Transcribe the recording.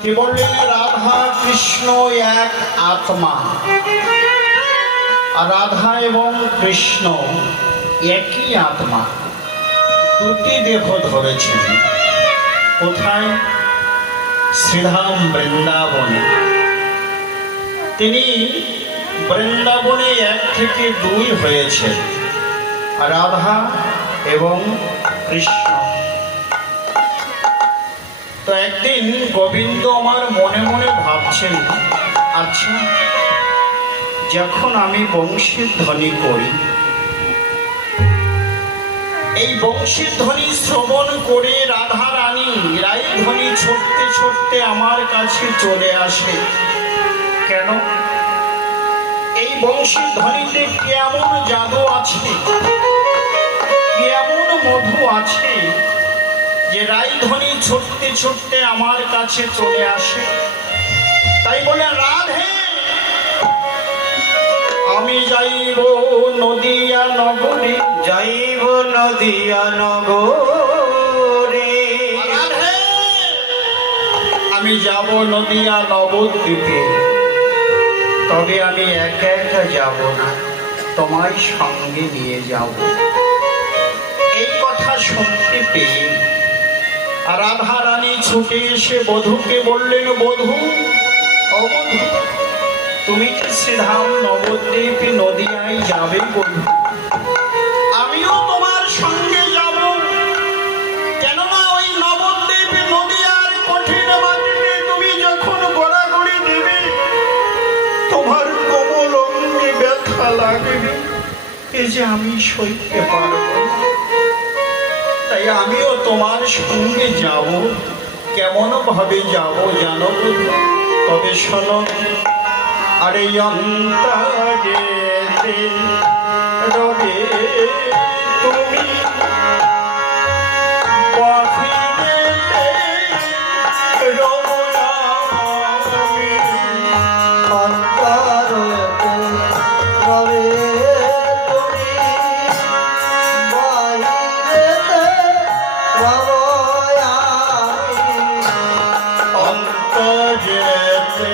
কি বললেন রাধা কৃষ্ণ এক আত্মা, আর রাধা এবং কৃষ্ণ একই আত্মা, দুটি দেহ ধরেছেন। কোথায়? শ্রীধাম বৃন্দাবনে। তিনি বৃন্দাবনে এক থেকে দুই হয়েছে, রাধা এবং কৃষ্ণ। তো একদিন গোবিন্দ আমার মনে মনে ভাবছেন, আচ্ছা যখন আমি বংশীর ধ্বনি করি, এই বংশীর ধ্বনি শ্রবণ করে রাধা রানী রাই ধ্বনি ছুটতে ছুটতে আমার কাছে চলে আসে কেন? এই বংশীর ধ্বনিতে কেমন জাদু আছে, কেমন মধু আছে যে রাই ধ্বনি ছুটতে ছুটতে আমার কাছে চলে আসে। তাই বলে রাধে আমি যাইব নদিয়া নগরে, যাইব নদিয়া নগরে, রাধে আমি যাব নদিয়া নবদ্বীপে, তবে আমি একা একা যাব না, তোমায় সঙ্গে নিয়ে যাব। এই কথা শুনতে পেয়ে রাধা রানী ছুটে এসে বধূকে বললেন, বধূ ও বধূ, তুমি কি শ্রীধাম নবদ্বীপ নদিয়ায় যাবে? বধূ আমিও তোমার সঙ্গে যাব, কেননা ওই নবদ্বীপ নদিয়ার কঠিন মাটিতে তুমি যখন গোড়াগড়ি দেবে, তোমার কোমল অঙ্গে ব্যথা লাগবে, এ যে আমি সইতে পারব না। তাই আমিও তোমার সঙ্গে যাব। কেমন ভাবে যাব জানো? তবে শোনো, আরে অন্তরে রবে তুমি বাহিরেতে রমনা আমি, অন্তরেতে রবে তুমি, বাহিরেতে রব আমি। অন্তরেতে